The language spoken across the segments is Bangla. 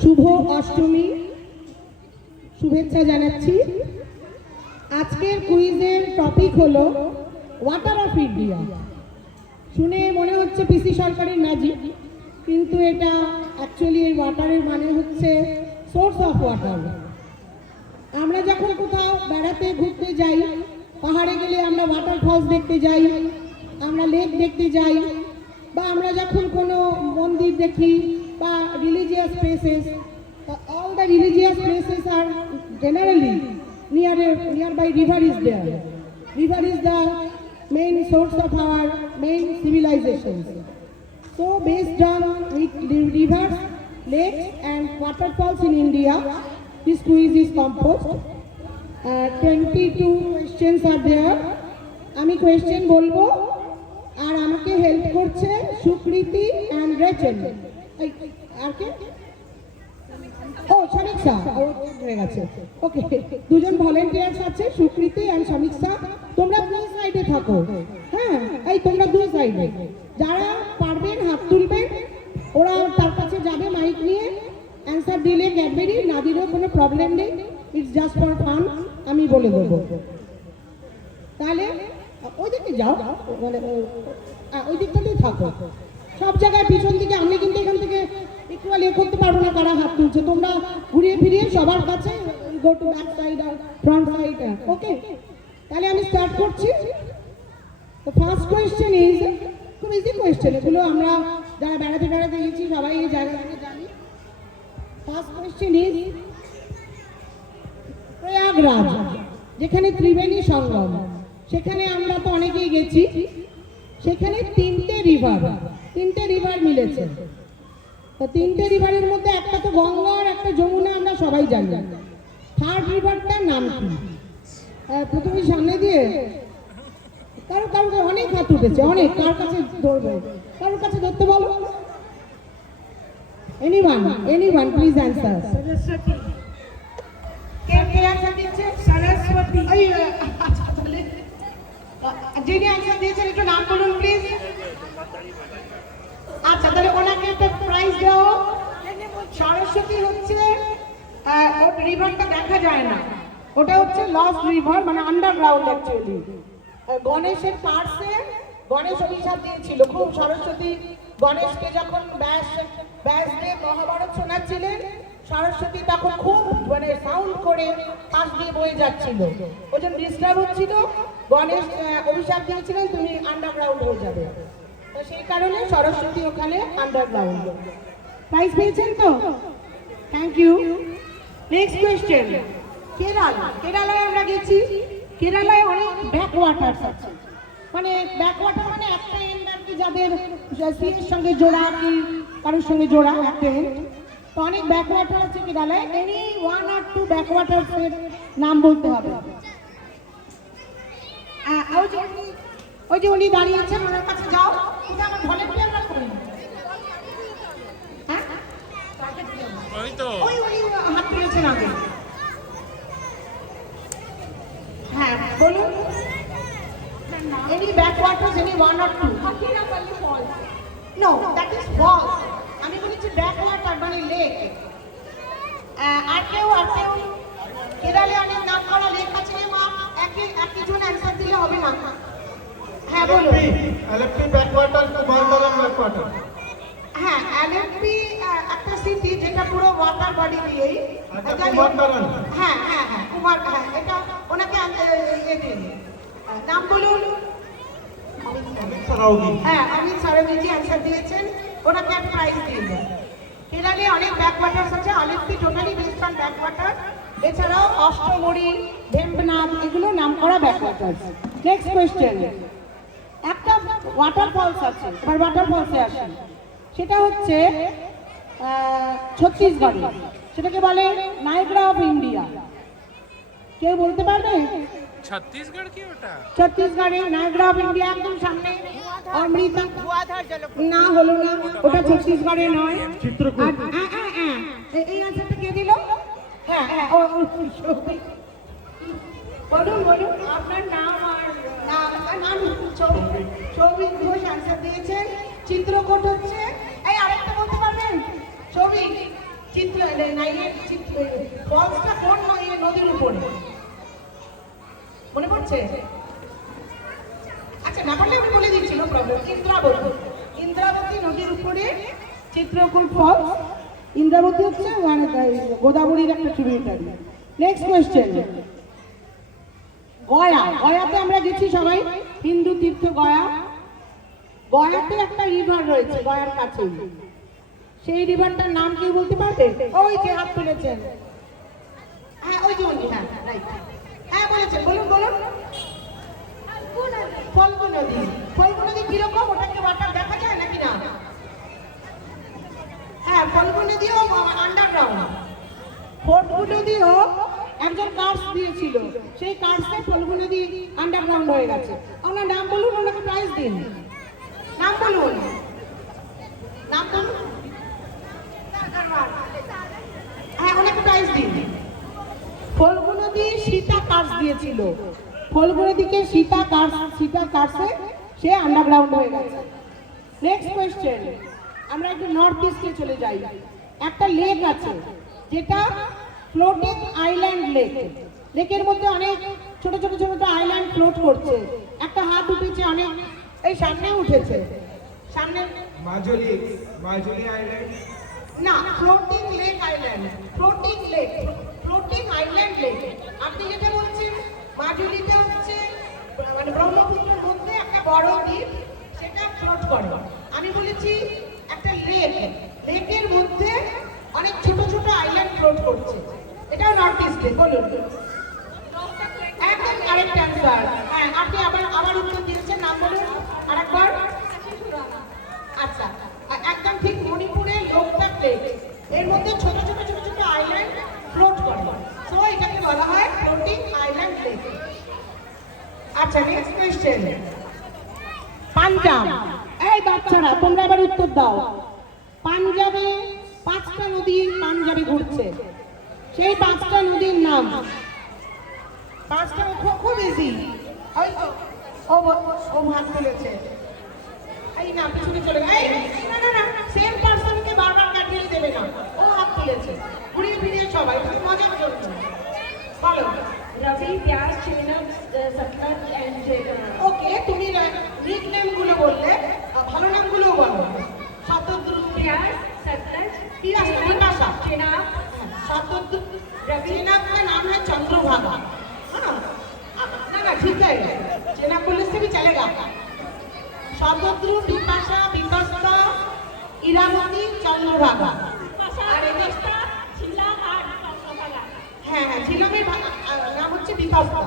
শুভ অষ্টমী শুভেচ্ছা জানাচ্ছি। আজকের কুইজের টপিক হলো ওয়াটার অফ ইন্ডিয়া। শুনে মনে হচ্ছে পিসি সরকারের ম্যাজিক, কিন্তু এটা অ্যাকচুয়ালি এই ওয়াটারের মানে হচ্ছে সোর্স অফ ওয়াটার। আমরা যখন কোথাও বেড়াতে ঘুরতে যাই, পাহাড়ে গেলে আমরা ওয়াটারফলস দেখতে যাই, আমরা লেক দেখতে যাই, বা আমরা যখন কোনো মন্দির দেখি বা religious places, all the religious places are generally nearby river is there. River is the main source of our main civilizations. So based on rivers, lakes and waterfalls in India, this quiz is composed. 22 questions are there. আমি কোয়েশ্চেন বলবো আর আমাকে হেল্প করছে সুকৃতি এন্ড রেচেল। আর কে? ও সমীক্ষা, ও হয়ে গেছে। ওকে, দুজন ভলেন্টিয়ার্স আছে, সুকৃতি এন্ড সমীক্ষা। তোমরা দুই সাইডে থাকো। হ্যাঁ, এই তোমরা দুই সাইডে। যারা পারবেন হাত তুলবেন, ওরা তার কাছে যাবে মাইক নিয়ে। অ্যান্সার দিলে ক্যাডবেরি, না দিলেও কোনো প্রবলেম নেই, ইটস জাস্ট ফর ফান, আমি বলে দেবো। তাহলে ওই দিকে যাও, মানে ওই দিকটাতেই থাকো। সব জায়গায় পিছন দিকে, আমি কিন্তু এখান থেকে ইকুয়াল করতে পারবো না কারা হাত তুলছে। তোমরা ঘুরিয়ে ফিরিয়ে সবার কাছে গো টু ব্যাক সাইড আর ফ্রন্ট সাইড। ওকে, তাহলে আমি স্টার্ট করছি। তো ফার্স্ট কোয়েশ্চেন ইজ, খুব ইজি কোয়েশ্চেন, এগুলো আমরা যারা বেড়াতে গেছি সবাই এই জায়গাটাকে জানি। ফার্স্ট কোয়েশ্চেন ইজ, প্রয়াগরাজ যেখানে ত্রিবেণী সঙ্গম, সেখানে আমরা তো অনেকেই গেছি। সেখানে তিনটে রিভার মিলেছে। তো তিনটে রিভারের মধ্যে একটা তো গঙ্গা আর একটা যমুনা, আমরা সবাই জানি। থার্ড রিভারটার নাম কি? প্রথমে সামনে দিয়ে কারো অনেক হাত উঠেছে, অনেক। কার কাছে ধরবে? কারোর কাছে ধরতে বলো। Anyone please answer. Saraswati. K answer দিয়েছে? সরস্বতী। যিনি অ্যান্সার দিয়েছেন একটু নাম বলুন প্লিজ। আচ্ছা, তাহলে ওনাকে একটা প্রাইজ দাও। সরস্বতী হচ্ছে ওর রিভারটা দেখা যায় না, ওটা হচ্ছে লস্ট রিভার, মানে আন্ডারগ্রাউন্ড অ্যাকচুয়ালি। গণেশের পার্শ্বে গণেশ অভিশাপ দিয়েছিল খুব। সরস্বতী গণেশকে যখন ব্যাসদেব মহাভারত শোনাচ্ছিলেন, সরস্বতী তখন খুব মানে সাউন্ড করে পাশ দিয়ে বয়ে যাচ্ছিল, ওই জন্য ডিস্টার্ব হচ্ছিল। গণেশ অভিশাপ দিয়েছিলেন তুমি আন্ডারগ্রাউন্ড হয়ে যাবে, তো সেই কারণে সরস্বতী ওখানে আন্ডারগ্রাউন্ড। প্রাইজ পেয়েছেন তো, থ্যাংক ইউ। নেক্সট কোয়েশ্চেন, কেরালায় আমরা গেছি। কেরালায় অনেক ব্যাকওয়াটার্স আছে, মানে ব্যাকওয়াটার মানে একটা এন্ড আর কি, যাদের সি এর সঙ্গে জোড়া কি কারোর সঙ্গে জোড়া একটা এন্ড। তো অনেক ব্যাকওয়াটার আছে কেরালায়। এনি ওয়ান আর টু ব্যাকওয়াটার্স এর নাম বলতে হবে। ওই যে উনি দাঁড়িয়েছেন, ওনার কাছে যাও। কিন্তু আমার ভলেন্টিয়াররা করেন। হ্যাঁ, ওই তো উনি হাত তুলেছেন আগে। হ্যাঁ বলুন। Any backwaters, any one or two? Hathirapalli Falls. No, that is false. আমি বলেছি ব্যাকওয়াটার মানে লেক। আর কেউ কেরালে অনেক নাম করা লেক আছে, একই জন অ্যান্সার দিলে হবে না। হ্যাঁ বলুন। আলেপ্পি ব্যাকওয়াটার, কুমারতারাম ব্যাকওয়াটার। হ্যাঁ, আলেপ্পি একটা সিটি যেটা পুরো ওয়াটার বডি দিয়েই। কুমারতারাম। হ্যাঁ, কুমার, হ্যাঁ, এটা ওনাকে নাম বলুন। হ্যাঁ, অমিত সরোগিজি অ্যান্সার দিয়েছেন, ওনাকে একটা প্রাইজ দিয়ে দেন। কেরালে অনেক ব্যাকওয়াটার্স আছে, Alleppey totally based on Backwater. এছাড়াও অষ্টমুড়ি, ভেম্বনাথ, এগুলো নাম করা ব্যাকওয়াটার্স। নেক্সট কোয়েশ্চেন, একটা ওয়াটারফলস আছে, এবার ওয়াটারফলসে আসি। সেটা হচ্ছে ছত্তিশগড়ে, সেটাকে বলে নায়াগ্রা অফ ইন্ডিয়া। কেউ বলতে পারবে? ছত্তিশগড় কি ওটা? ছত্তিশগড়ে নায়াগ্রা অফ ইন্ডিয়া একদম সামনে। অমৃতা না, হলো না, ওটা ছত্তিশগড়ে নয়। চিত্রকূট। এই আনসারটা কে দিল? হ্যাঁ, বলুন আপনার নাম আর নাম। সৌভিক ঘোষ অ্যান্সার দিয়েছেন। চিত্রকূট হচ্ছে, এই আরেকটা বলতে পারবেন? সৌভিক, চিত্র নাইয়ের চিত্র ফলসটা কোন নদীর উপরে মনে পড়ছে? আচ্ছা না পারলে আমি বলে দিচ্ছি, নো প্রবলেম। ইন্দ্রাবতী, ইন্দ্রাবতী নদীর উপরে চিত্রকূট ফলস। ইন্দ্রাবতী হচ্ছে গোদাবরীর একটা ট্রিবিউটারি। Next question, Gaya. গয়াতে আমরা গেছি সবাই, হিন্দু তীর্থ গয়া। গয়াতে একটা রিভার রয়েছে গয়ার কাছেই, সেই রিভারটার নাম কি বলতে পারবে? ওই যে হাত তুলেছেন, হ্যাঁ ওই যে উনি, হ্যাঁ রাইট, হ্যাঁ বলেছেন, বলুন বলুন। ফল্গু নদী। ফল্গু নদী কিরকম, ওটাকে ওয়াটার দেখা যায় নাকি না? হ্যাঁ ফল্গু নদীও আন্ডারগ্রাউন্ড। ফল্গু নদীও একজন কার্স দিয়েছিল, সেই কার্সে ফল্গু নদী আন্ডারগ্রাউন্ড হয়ে গেছে। ওনার নাম বলুন, ওনাকে প্রাইজ দিন। নাম বলুন, নাম বলুন। হ্যাঁ ওনাকে প্রাইজ দিন। ফল্গু নদী সীতা কার্স দিয়েছিল, ফল্গু নদীকে সীতা কার্সে সে আন্ডারগ্রাউন্ড হয়ে গেছে। নেক্সট কোয়েশ্চেন, আমরা একটু নর্থ ইস্টে চলে যাই। একটা লেক আছে যেটা ফ্লোটিং আইল্যান্ড লেক। লেকের মধ্যে অনেক ছোট ছোট ছোট ছোট আইল্যান্ড ফ্লোট করছে। একটা হাত উঠেছে, অনেক এই সামনে উঠেছে, সামনে মাজুলি, মাজুলি আইল্যান্ড। না, floating lake island, floating lake, floating island lake. আপনি যেটা বলছেন মাজুলিতে হচ্ছে মানে ব্রহ্মপুত্রের মধ্যে একটা বড় দ্বীপ, সেটা ফ্লোট করে। আমি বলেছি একটা লেক, লেকের মধ্যে অনেক ছোট ছোট আইল্যান্ড ফ্লোট করছে, এটাও নর্থ ইস্টে। বলুন, একদম কারেক্ট অ্যান্সার। হ্যাঁ আপনি আবার উত্তর দিয়েছেন, নাম বলুন আরেকবার। আচ্ছা একদম ঠিক, মণিপুরে লোকটাক লেক, এর মধ্যে ছোট ছোট ছোট ছোট আইল্যান্ড ফ্লোট করে, সো এটাকে বলা হয় ফ্লোটিং আইল্যান্ড লেক। আচ্ছা নেক্সট কোয়েশ্চেন, পাঞ্জাব। এই বাচ্চারা তোমরা এবার উত্তর দাও। পাঞ্জাবে 5টা নদী পাঞ্জাবে ঘুরছে, সেই 5টা নদীর নাম। 5টা খুব ইজি। ও হাত তুলেছে, এই না পিছনে চলে গেছে। না না না, সেম পারসনকে বারবার কাটিয়ে দেবে না, ও হাত তুলেছে। ঘুরিয়ে ফিরিয়ে সবাই মজার জন্য বলো। रवि, प्यास, चेनब, सतलज एंड ওকে, তুমি নিক নেম গুলো বললে, ভালো নামগুলো বলো। শতদ্রু, प्यास, सतलज, বিপাশা, चेनाब, शतद्रु। चेनाब का नाम है चंद्रभागा। हाँ ना ना ठीक है, चेनाब बोलने से भी चलेगा। शतद्रु, বিপাশা, বিপাশা, ইরাবতী, চন্দ্রভাগা। আর এটা হ্যাঁ হ্যাঁ, ঝিলমের নাম হচ্ছে বিপাশা।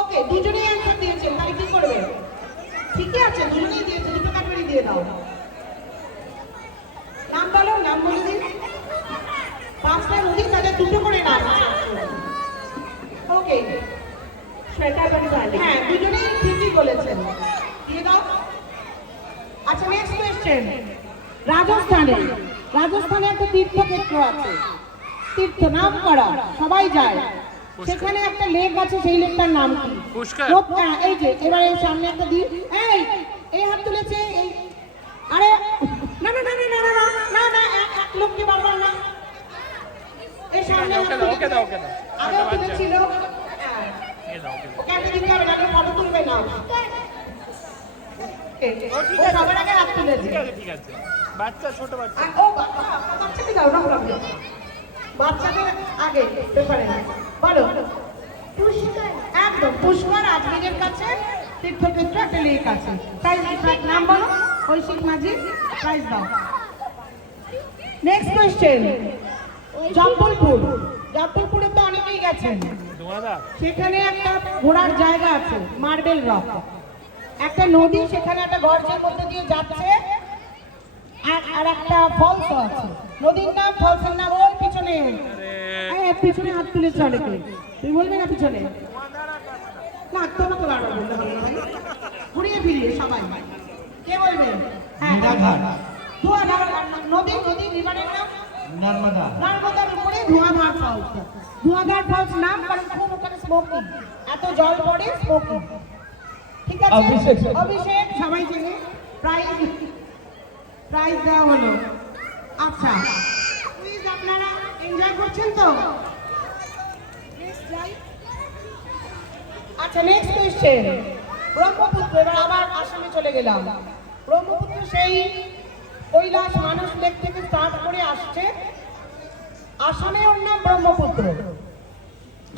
ওকে, দুজনেই অ্যান্সার দিয়েছেন, তাহলে কি করবে? ঠিকই আছে, দুজনেই দিয়েছে, দুটো কাটবারি দিয়ে দাও। নাম বলো, নাম বলে দিন। 5টা নদী, তাদের দুটো করে নাম আছে। ওকে, श्वेता बंसाली। হ্যাঁ দুজনেই ঠিকই বলেছেন, দিয়ে দাও। আচ্ছা নেক্সট কোয়েশ্চেন, রাজস্থানে। রাজস্থানে একটা তীর্থক্ষেত্র আছে, তীর্থ নাম করা, সবাই যায়, সেখানে একটা লেক আছে, সেই লেকটার নাম কি? পুষ্কর। এই যে এবারে সামনে একটা দ্বীপ। এই হাত তুলেছে, এই আরে না না না না না না না না, এক লোককে বারবার না, এই সামনে ওকে দাও, ওকে দাও, ওকে দাও। আগে তুলেছিল। হ্যাঁ এই দাও, ওকে দাও। ওকে আগে দিতে হবে, নাহলে ফটো তুলবে না। ও সবার আগে হাত তুলেছে। ঠিক আছে, ঠিক আছে। বাচ্চা, ছোট বাচ্চা। আর ও বাচ্চাকে দাও, না প্রবলেম, বাচ্চাদের আগে পেপারে বলো। পুষ্কর, একদম পুষ্কর, আজমিরের কাছে তীর্থক্ষেত্র একটা লেক আছে। তাই নাম বলো, ঐশিক মাঝি, প্রাইজ দাও। Next question, Jabalpur. জব্বলপুরে তো অনেকেই গেছেন, ধোঁয়াদা। সেখানে একটা ঘোরার জায়গা আছে, মার্বেল রক, একটা নদী, সেখানে একটা গর্জের মধ্যে দিয়ে যাচ্ছে, আর একটা ফলস আছে। নদীর নাম, ফলসের নাম ওই পিছনে। পিছনে হাত তুলেছে অনেকে, তুমি বলবে না পিছনে? না তোমাকে বারবার বলতে হবে না ভাই, ঘুরিয়ে ফিরিয়ে সবাই কে বলবে? হ্যাঁ ধোঁয়াধার নদী, নদী রিভারের নাম নর্মদা। নর্মদার উপরে ধোঁয়াধার ফলস। ধোঁয়াধার ফলস নাম কারণ খুব ওখানে স্মোকিং, এত জল পড়ে স্মোকিং। ঠিক আছে, অভিষেক সবাই জেনে প্রাইজ দেওয়া হলো। আচ্ছা, প্লিজ আপনারা এনজয় করছেন তো? আচ্ছা, নেক্সট কোয়েশ্চেন। ব্রহ্মপুত্র, এবার আবার আসামে চলে গেলাম। ব্রহ্মপুত্র সেই কৈলাস মানস লেক থেকে স্টার্ট করে আসছে। আসামে ওর নাম ব্রহ্মপুত্র,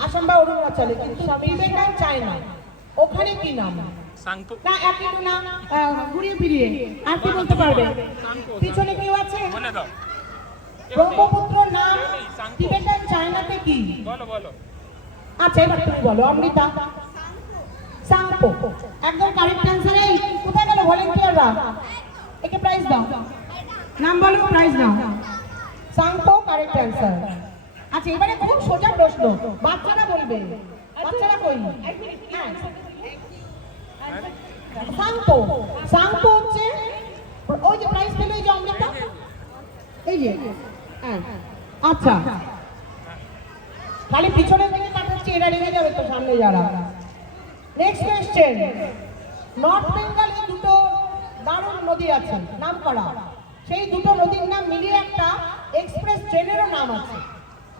আসাম বা অরুণাচলে, কিন্তু টিবেটান চায়না, ওখানে কি নাম? সাংপো না একই তো না, ঘুরিয়ে ফিরিয়ে আর কি বলতে পারবে? পিছনে কেউ আছে? বলে দাও, ব্রহ্মপুত্র নাম টিবেটান চায়নাতে কি? বলো বলো। আচ্ছা, এবার তুমি বলো অমৃতা। সাংপো, একদম কারেক্ট অ্যান্সার। এই কোথায় গেল ভলেন্টিয়াররা? একে প্রাইজ দাও, নাম বলো, প্রাইজ নাও। Tsangpo correct answer. আচ্ছা, এবারে খুব সোজা প্রশ্ন, বাচ্চারা বলবে। বাচ্চারা কই? হ্যাঁ, সাংপো। সাংপো হচ্ছে ওই যে প্রাইজ পেল, এই যে অমৃতা, এই যে। হ্যাঁ, আচ্ছা, খালি পিছনের দিকে কাটাচ্ছি, এরা রেগে যাবে তো সামনে যারা। Next question. নর্থ বেঙ্গলে দুটো দারুণ নদী আছে, নাম করা। সেই দুটো নদীর নাম মিলিয়ে একটা এক্সপ্রেস ট্রেনেরও নাম আছে।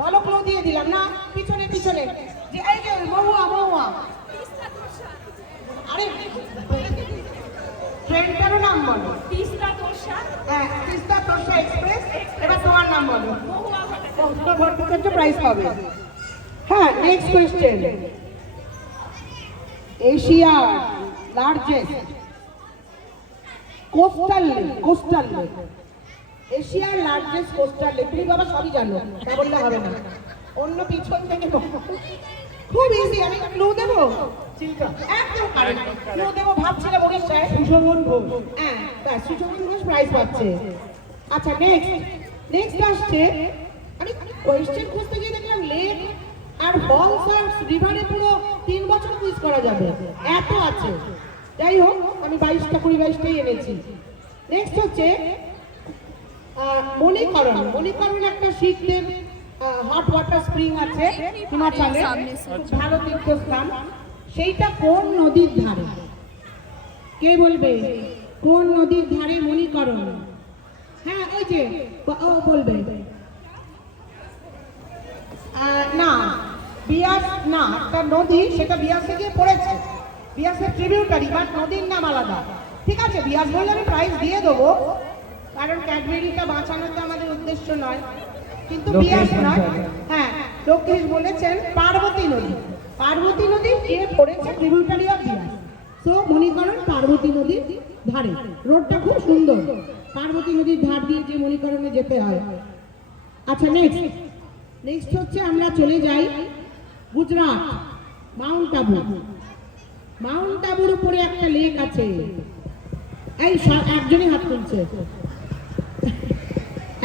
ভালো ক্লু দিয়ে দিলাম না? পিছনে পিছনে যে এই যে মহুয়া, মহুয়া। আরে ট্রেনটারও নাম বলো। তিস্তা তোষা, হ্যাঁ, তিস্তা তোষা এক্সপ্রেস। এবার তোমার নাম বলো। মহুয়া ভট্টাচার্য প্রাইজ পাবে। হ্যাঁ, নেক্সট কোয়েশ্চেন। এশিয়ার লার্জেস্ট কোস্টাল লেক। এশিয়ার লার্জেস্ট কোস্টাল লেক। তুমি বাবা সবই জানো, তা বললে হবে না। অন্য পিছন থেকে খুব ইজি। আমি ক্লু দেবো? একদম কারেক্ট ক্লু দেবো ভাবছিলাম উড়িষ্যায়। সুশোভন ঘোষ। হ্যাঁ, ব্যাস, সুশোভন ঘোষ প্রাইজ পাচ্ছে। আচ্ছা, নেক্সট আসছে। আমি কোয়েশ্চেন খুঁজতে গিয়ে দেখলাম লেক আর ফলস আর রিভারে পুরো 3 বছর কুইজ করা যাবে, এত আছে। যাই হোক, আমি 22টাই এনেছি। নেক্সট হচ্ছে মণিকরণ। মণিকরণ একটা শিখদের হট ওয়াটার স্প্রিং আছে হিমাচলে, ভালো তীর্থস্থান। সেইটা কোন নদীর ধারে? কে বলবে কোন নদীর ধারে মণিকরণ? হ্যাঁ, ওই যে ও বলবে। না, বিয়াস না, একটা নদী, সেটা বিয়াসে গিয়ে পড়েছে। বিয়াসের ট্রিবিউটারি, বাট নদীর নাম আলাদা। ঠিক আছে, বিয়াস বললে আমি প্রাইজ দিয়ে দেবো, কারণ ক্যাডবেরিটা বাঁচানো তো আমাদের উদ্দেশ্য নয়। কিন্তু বিয়াস নয়। হ্যাঁ, লোকেশ বলেছেন পার্বতী নদী। পার্বতী নদী কে পড়েছে ট্রিবিউটারি অফ বিয়াস। তো মণিকরণ পার্বতী নদীর ধারে। রোডটা খুব সুন্দর, পার্বতী নদীর ধার দিয়ে যে মণিকরণে যেতে হয়। আচ্ছা, নেক্সট হচ্ছে আমরা চলে যাই গুজরাট, মাউন্ট আবু। মাউন্ট আবুর উপরে একটা লেক আছে। এই একজনই হাত তুলছে।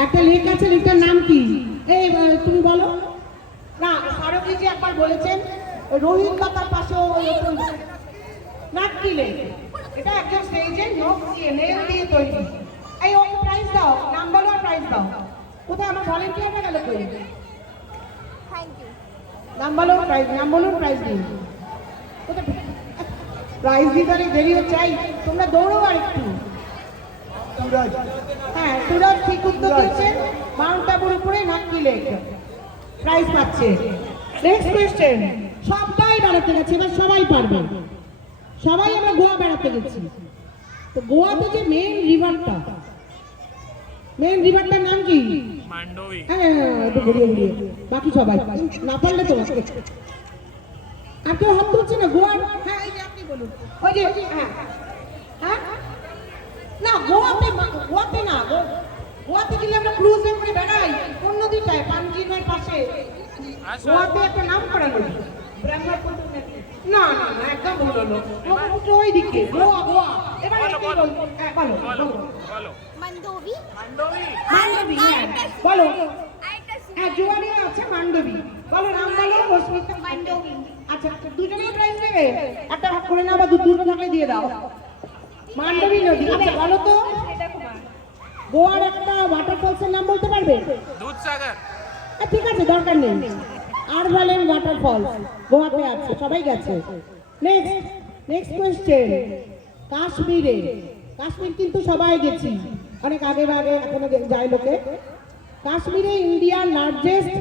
একটা লেক আছে, লেকটার নাম কি? এই তুমি বলো না। সারথীজি একবার বলেছেন রোহিত লতার পাশে নাটকি লেক। এটা একজন স্টেজের নখ দিয়ে, নেল দিয়ে তৈরি। এই ওকে প্রাইজ দাও, নাম বলো আর প্রাইজ দাও। কোথায় আমার ভলেন্টিয়াররা গেল? কই? নাম বলো, প্রাইজ, নাম বলুন, প্রাইজ দিন। প্রাইজ দিতে দেরি হচ্ছে। তোমরা দৌড়ো আর একটু। হ্যাঁ, সুরাজ ঠিক উত্তর দিচ্ছে। মাউন্ট আবুর উপরে নাটকি লেক প্রাইজ পাচ্ছে। Next question. সবাই বেড়াতে গেছে, এবার সবাই পারবে। সবাই আমরা গোয়া বেড়াতে গেছি। তো গোয়াতে যে মেন রিভারটার নাম কি? মান্ডোবি। হ্যাঁ, একটু ঘুরিয়ে বাকি সবাই না পারলে তো আর কেউ হাত তুলছে না। গোয়ার, হ্যাঁ, এই যে আপনি বলুন। ওই যে হ্যাঁ, না গোয়াতে না, গোয়াতে গেলে আমরা ক্রুজে করে বেড়াই। কোন নদীটায়? পাঞ্জিমের পাশে গোয়াতে একটা নাম করা নদী, না না না, একদম ভুল হলো। ব্রহ্মপুত্র ওই দিকে, গোয়া। এবার বলো। Mandovi. মান্ডবী, হ্যাঁ বলো। হ্যাঁ, জুয়ারিয়া আছে মান্ডবী। বলো, নাম বলো। রশ্মিতা Mandovi. আচ্ছা, দুজনেই প্রাইজ দেবে? একটা ভাগ করে নাও, বা দুটো থাকলে দিয়ে দাও। মান্ডবী নদী। আচ্ছা, বলো তো গোয়ার একটা ওয়াটারফলসের নাম বলতে পারবে? দুধসাগর। ঠিক আছে, দরকার নেই। আরভালেন ওয়াটারফল গোয়াতে আছে, সবাই গেছে। Next question. কাশ্মীর কিন্তু সবাই গেছি, অনেক আগে এখনো যায় লোকে। কাশ্মীরে ইন্ডিয়ার লার্জেস্ট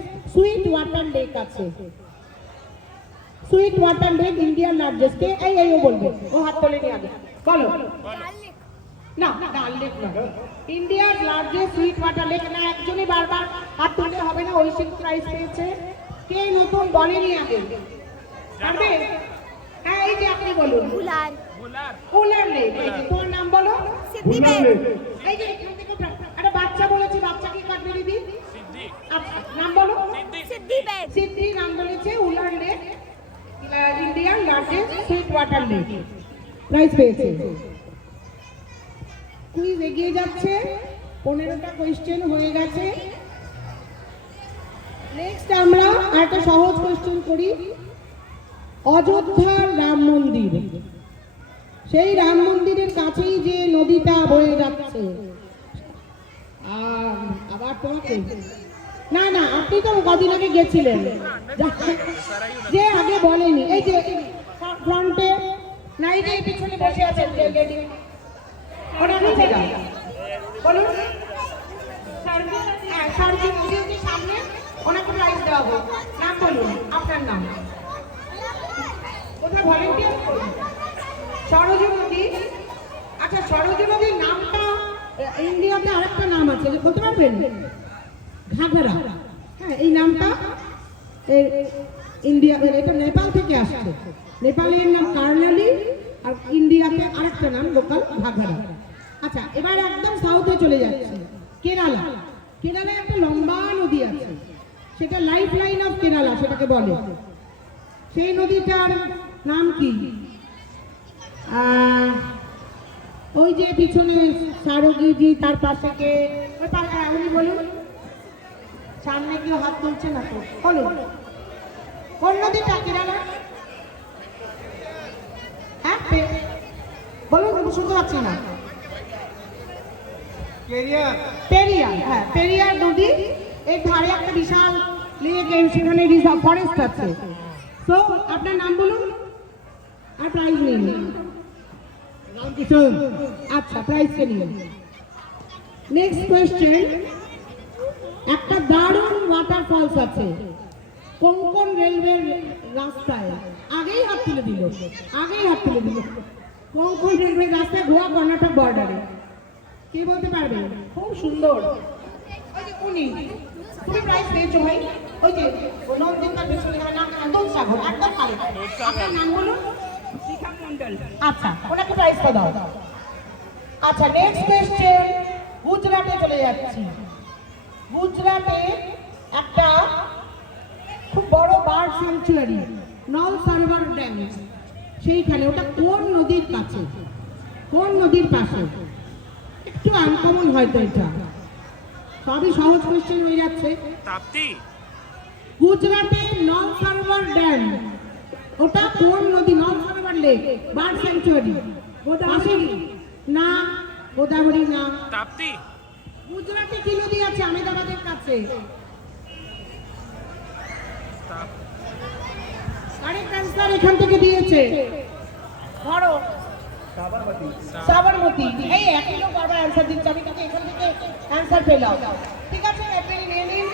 ওয়াটার লেক আছে? সুইট ওয়াটার লেক ইন্ডিয়ার লার্জেস্ট। কে এই ও বলবে, ও হাত তোলেনি আগে, বলো। না ডাল লেক না, ইন্ডিয়ার লার্জেস্ট সুইট ওয়াটার লেক। না একজনই বারবার হাত তুললে হবে না, ঐশিক প্রাইজ পেয়েছে। কে নতুন বলেনি আগে, পারবে? হ্যাঁ এই যে আপনি বলুন। Ular. উলার লেক। এই যে তোমার নাম বলো। Siddhi Beg. এই যে এখান থেকে একটা বাচ্চা বলেছে, বাচ্চাকে কাটবে দিদি। সিদ্ধি আচ্ছা নাম বলো। Siddhi Beg. সিদ্ধি নাম বলেছে, উলার লেক ইন্ডিয়ার largest sweet water lake, prize পেয়েছে। কুইজ এগিয়ে যাচ্ছে, 15টা কোয়েশ্চেন হয়ে গেছে। নেক্সট আমরা একটা সহজ কোয়েশ্চেন করি। অযোধ্যার রাম মন্দির, সেই রাম মন্দিরের কাছেই যে নদীটা বয়ে যাচ্ছে, আবার তোমাকে না না আপনি তো কদিন আগে গেছিলেন, যে আগে বলেনি। এই যে ফ্রন্টে, না এই যে পিছনে বসে আছেন যে লেডি, ওনার কাছে যাও, বলুন। হ্যাঁ সার্জিন নদী সামনে, ওনাকে প্রাইজ দেওয়া হোক। নাম বলুন, আপনার নাম। কোথায় ভলেন্টিয়ার? সরজু নদী। আচ্ছা সরজু নদীর নামটা ইন্ডিয়াতে আরেকটা নাম আছে, বলতে পারবেন? ঘাঘরা। হ্যাঁ এই নামটা ইন্ডিয়া, এটা নেপাল থেকে আসছে। নেপালের নাম কার্নালি, আর ইন্ডিয়াতে আরেকটা নাম লোকাল ঘাঘরা। আচ্ছা এবার একদম সাউথে চলে যাচ্ছি, কেরালা। কেরালায় একটা লম্বা নদী আছে, সেটা লাইফ লাইন অফ কেরালা সেটাকে বলে। সেই নদীটার নাম কি? ওই যে পিছনে সারোগিজি, তার পাশে কে? উনি বলুন। সামনে কেউ হাত তুলছে না তো, বলুন কোন নদীটা কেরালা? হ্যাঁ বলুন, আমি শুনতে পাচ্ছি না। পেরিয়ার। হ্যাঁ পেরিয়ার নদী, এর ধারে একটা বিশাল লেক, সেখানে রিজার্ভ ফরেস্ট আছে। তো আপনার নাম বলুন, আর প্রাইজ নিন। আচ্ছা প্রাইজ কে নিন। নেক্সট কোয়েশ্চেন, একটা দারুণ ওয়াটারফলস আছে কোঙ্কন রেলওয়ের রাস্তায়। আগেই হাত তুলে দিল, কোঙ্কন রেলওয়ের রাস্তায়, গোয়া কর্ণাটক বর্ডারে। কে বলতে পারবে? খুব সুন্দর। ওই যে উনি, তুমি প্রাইজ পেয়েছো ভাই। ওই যে নন্দিতার পেছনে নাম দুধসাগর, একদম ভালো। আপনার নাম বলুন। শিখা মন্ডল। আচ্ছা ওনাকে প্রাইজটা দাও। আচ্ছা নেক্সট কোয়েশ্চেন, গুজরাটে চলে যাচ্ছি। গুজরাটে একটা খুব বড় বার্ড স্যাংচুয়ারি, নল সরোবর ড্যাম, সেইখানে। ওটা কোন নদীর কাছে, কোন নদীর পাশে? একটু আনকমন হয়তো এটা, সবই সহজ কোয়েশ্চেন হয়ে যাচ্ছে। তাপ্তি। গুজরাটে নল সরোবর ড্যাম, ওটা কোন নদী? নল সরোবর লেক, বার্ড স্যাংচুয়ারি। গোদাবরী না, গোদাবরী না। তাপ্তি। গুজরাটে কি নদী আছে আহমেদাবাদের কাছে? আরেক অ্যান্সার এখান থেকে দিয়েছে, ধরো সাবরমতী। এই একই লোক বারবার অ্যান্সার দিচ্ছে, আমি কিন্তু এখান থেকে অ্যান্সার পেলাম। ঠিক আছে এপ্রিল নিয়ে নিন।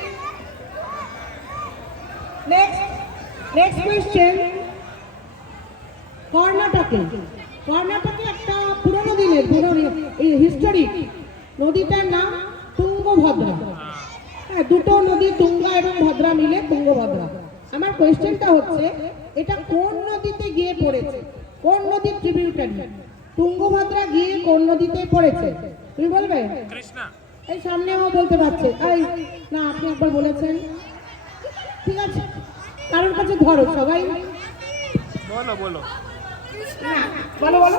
নেক্সট কোয়েশ্চেন, কর্ণাটকে একটা পুরনো দিনের হিস্টোরিক নদীটার নাম তুঙ্গভদ্রা। হ্যাঁ দুটো নদী, তুঙ্গা এবং ভদ্রা মিলে তুঙ্গভদ্রা। আমার কোয়েশ্চেনটা হচ্ছে, এটা কোন নদীতে গিয়ে পড়েছে, কোন নদীর ট্রিবিউটারি? তুঙ্গভদ্রা গিয়ে কোন নদীতে পড়েছে তুমি বলবে? কৃষ্ণা। এই সামনেও বলতে পারছে। এই না আপনি একবার বলেছেন, ঠিক আছে কারোর কাছে ধরো সবাই। বলো বলো। বলো বলো।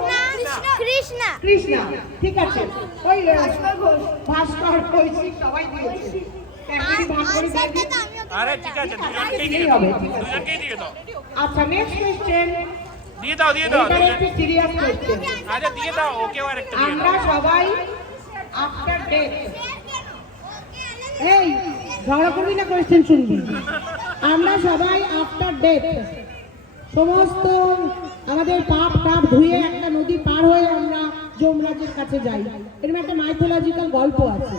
Krishna. কৃষ্ণা, ঠিক আছে। ওই ভাস্কর কৌশিক সবাই দিয়েছে। আরে ঠিক আছে, দুজনকেই দিয়ে দাও, দুজনকেই দিয়ে দাও। আচ্ছা নেক্সট কোশ্চেন, দিয়ে দাও দিয়ে দাও। এটা একটু সিরিয়াস কোশ্চেন। আরে দিয়ে দাও, ওকেও আরেকটা দিয়ে আমরা দাও। সবাই আফটার ডেথ, এই ঝগড়া করবি না, কোশ্চেন শুনবি। আমরা সবাই আফটার ডেথ সমস্ত আমাদের পাপ টাপ ধুয়ে একটা নদী পার হয়ে আমরা যমরাজের কাছে যাই। এরকম একটা মাইথোলজিক্যাল গল্প আছে,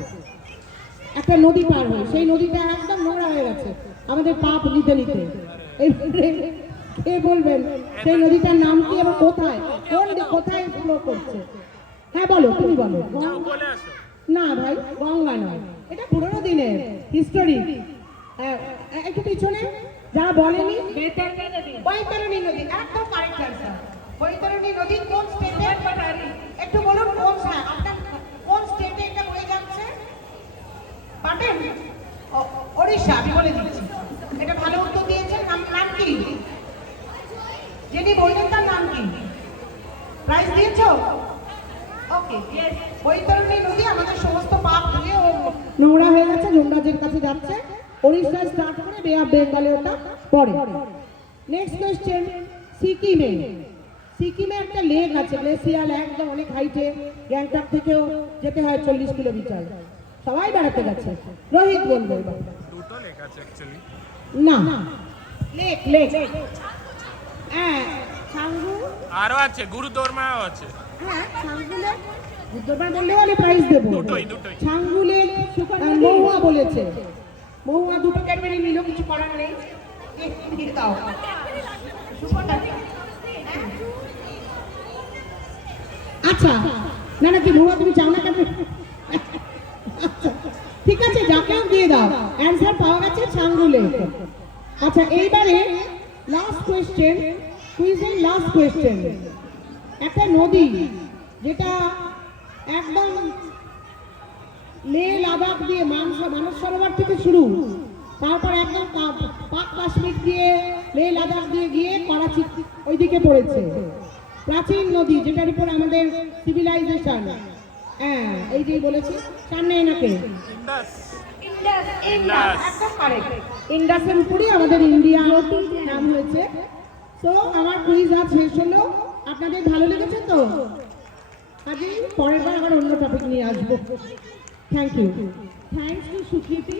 একটা নদী পার হয়ে, সেই নদীটা একদম নোংরা হয়ে গেছে, আমাদের পাপ নিতে নিতে। এইবারে কে বলবেন সেই নদীটার নাম কি এবং কোথায় কোথায় ফ্লো করছে? হ্যাঁ বলো, তুমি বলো। বলে আসো। না ভাই, গঙ্গা নয়, এটা পুরোনো দিনের হিস্টোরি। একটু পিছনে যারা বলেনি, বৈতরণী নদী, একদম কারেক্ট অ্যান্সার। বৈতরণী নদী কোন স্টেটে? একটু বলুন কোন, হ্যাঁ আপনার কোন স্টেটে এটা বয়ে যাচ্ছে? পাটেন, ওড়িশা। আমি বলে দিচ্ছি, এটা ভালো উত্তর দিয়েছেন। নাম কি? যিনি বললেন তার নাম কি? প্রাইজ দিয়েছো? ওকে, বৈতরণী নদী আমাদের সমস্ত পাপ ধুয়ে ও নোংরা হয়ে গেছে, যমরাজের কাছে যাচ্ছে। ওড়িশা স্টার্ট করে বে অফ বেঙ্গলে ওটা পড়ে। নেক্সট কোয়েশ্চেন, সিকিমে একটা লেক আছে, গ্লেসিয়ার, একদম অনেক হাইটে, গ্যাংটক থেকেও যেতে হয় 40 কিলোমিটার। সবাই বেড়াতে গেছে। রোহিত বলবে এবার। দুটো লেখা আছে অ্যাকচুয়ালি। না, লেক হ্যাঁ, সাঙ্গু। আরো আছে, গুরুদর্মাও আছে। হ্যাঁ, ছাঙ্গু লেক, বুদ্ধবার বললেও আমি প্রাইজ দেবো। দুটোই। ছাঙ্গু লেক, মহুয়া বলেছে। মহুয়া দুটো ক্যাডবেরি নিল, কিছু করার নেই। দিয়ে দাও। আচ্ছা, না কি মহুয়া তুমি চাও না কেন? ঠিক আছে, যাকেও দিয়ে দাও। অ্যান্সার পাওয়া গেছে, ছাঙ্গু লেক। আচ্ছা, এইবারে লাস্ট কোয়েশ্চেন, কুইজের লাস্ট কোয়েশ্চেন। একটা নদী যেটা একদম লেহ লাদাখ দিয়ে মানস সরোবর থেকে শুরু, তারপর একদম পাক কাশ্মীর দিয়ে লেহ লাদাখ দিয়ে গিয়ে করাচি ওইদিকে পড়েছে। প্রাচীন নদী যেটার উপর আমাদের সিভিলাইজেশন। হ্যাঁ, এই যে বলেছি, সামনে এনাকে ইন্দাস। একদম কারেক্ট। ইন্ডাসের উপরই আমাদের ইন্ডিয়া নাম হয়েছে। তো আমার কুইজ আজ শেষ হলো। আপনাদের ভালো লেগেছে তো? কাজেই পরের বার আবার অন্য টপিক নিয়ে আসবো। Thank you. Thanks to Sukriti.